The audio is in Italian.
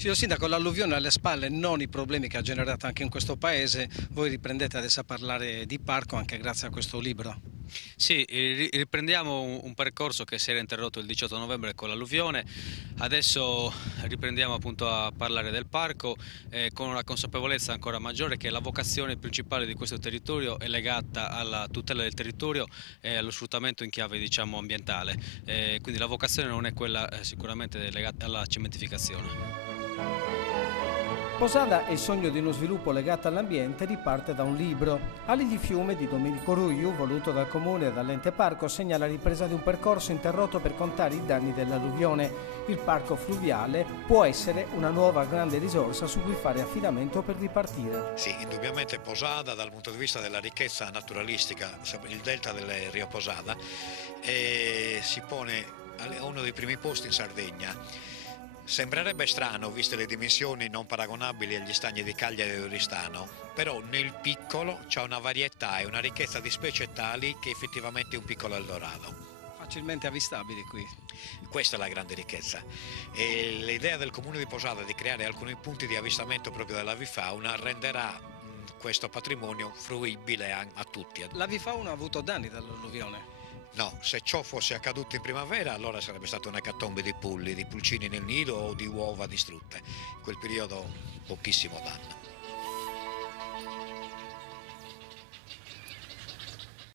Signor Sindaco, l'alluvione alle spalle, non i problemi che ha generato anche in questo paese, voi riprendete adesso a parlare di parco anche grazie a questo libro. Sì, riprendiamo un percorso che si era interrotto il 18 novembre con l'alluvione, adesso riprendiamo appunto a parlare del parco con una consapevolezza ancora maggiore che la vocazione principale di questo territorio è legata alla tutela del territorio e allo sfruttamento in chiave diciamo ambientale. Quindi la vocazione non è quella sicuramente legata alla cementificazione. Posada e il sogno di uno sviluppo legato all'ambiente riparte da un libro. Ali di fiume di Domenico Ruiu, voluto dal comune e dall'ente parco, segna la ripresa di un percorso interrotto per contare i danni dell'alluvione. Il parco fluviale può essere una nuova grande risorsa su cui fare affidamento per ripartire. Sì, indubbiamente Posada dal punto di vista della ricchezza naturalistica, il delta del Rio Posada, si pone a uno dei primi posti in Sardegna. Sembrerebbe strano, viste le dimensioni non paragonabili agli stagni di Cagliari e Oristano, però nel piccolo c'è una varietà e una ricchezza di specie tali che effettivamente è un piccolo Eldorado. Facilmente avvistabili qui. Questa è la grande ricchezza e l'idea del comune di Posada di creare alcuni punti di avvistamento proprio dell'avifauna renderà questo patrimonio fruibile a tutti. L'avifauna ha avuto danni dall'alluvione. No, se ciò fosse accaduto in primavera allora sarebbe stata un'ecatombe di pulli, di pulcini nel nido o di uova distrutte. In quel periodo pochissimo danno.